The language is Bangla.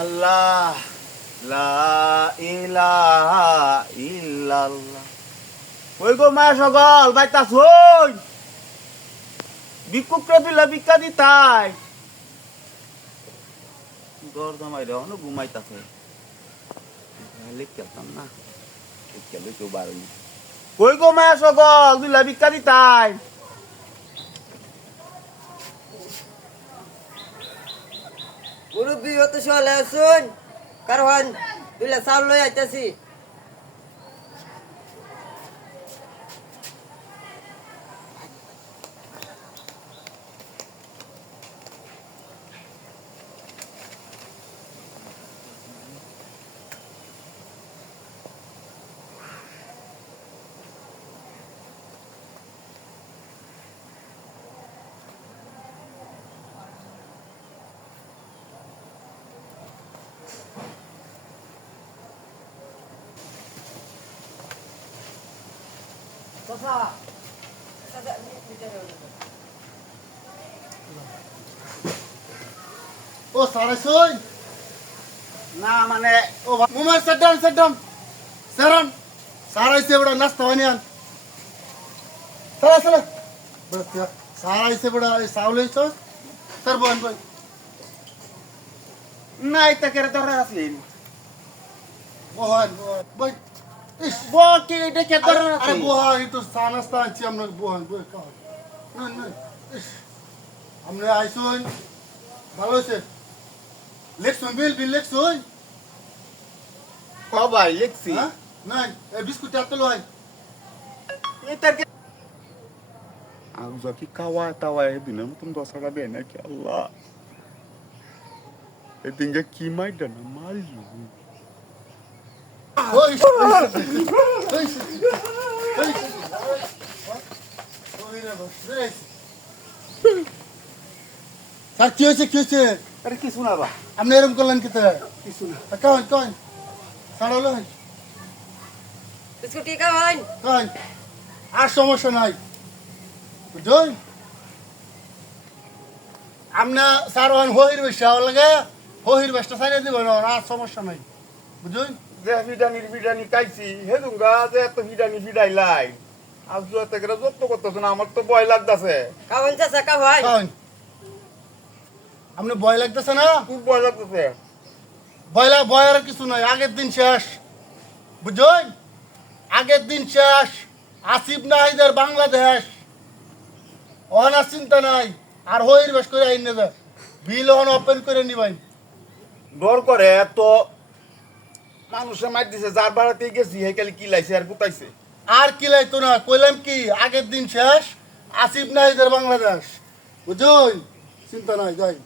আল্লাহ লা ইলাহা ইল্লাল্লাহ। ওই গো মা সকল বাইতাছ ওই ভিক্ষুকরা দিলা ভিক্ষা দিতাই দরদামাই রে অনেক ঘুমাইতাছে লিখতাম না লিখলে কেউ বারোই কই গো মা সকল দিলা ভিক্ষা দিতাই মুরব্বী হতে চলে আসুন কারণ দুইলা চাউল লই আইতাছি। ও সারাইছই না মানে ও মুমার সেট ডাউন সেরান সারাইছে বড় নাস্তা হয়নি আন সারা বড় সারাইছে বড় সাউলেছ তার বন বন না এটা করে ধরে আছেন বহন বই ইস বকে এটা কে ধরে আরে আছেন বহন একটু চা নাস্তা আনছি আমরা বহন বই খাও না না ইস আমরা আইছুন ভালো হইছে লেখছুন বিল লেখছুন সবাই লিখছি হ্যাঁ না এই বিস্কুট এত লয় এটা কে আগুজা কি কাওয়া তাওয়া এদিনের মতন দশাটা বেয়ে নাকি আল্লাহ এদিনকে কি মাইটা না মারিল ওই স্যার কি হয়েছে আরে কি শোনাবা আপনি এরকম করলেন কি কিছু না কন সারা হলো বিস্কুট খাওয়ান কন আর সমস্যা নাই বুঝুন আপনি স্যার হহির বেশা লাগে হহির বেশটা সাইডে দিব না আর সমস্যা নাই বুঝুন যে বিডানি খাইছি হেদুঙ্গা যে এত বিডাই লাই আজ এত করে যত্ন করতেছ না আমার তো ভয় লাগতেছে খাওয়ান চাচা খাওয়ান কন আপনি ভয় লাগতেছে না খুব ভয় লাগতেছে ভয়ের কিছু নাই আগের দিন শেষ বুঝুন আগের দিন শেষ আসিফ নাহিদের বাংলাদেশ অনার চিন্তা নাই আর হইর বেশ করে আইন নেবে বিল অন ওপেন করে নিবাই ডর করে তো মানুষে মার দিছে যার বাড়াতে গেছি হেকালি কি লাইছে আর গুতাইছে আর কি লাইতো না কইলাম কি আগের দিন শেষ আসিফ নাহিদের বাংলাদেশ বুঝুন চিন্তা নাই যাই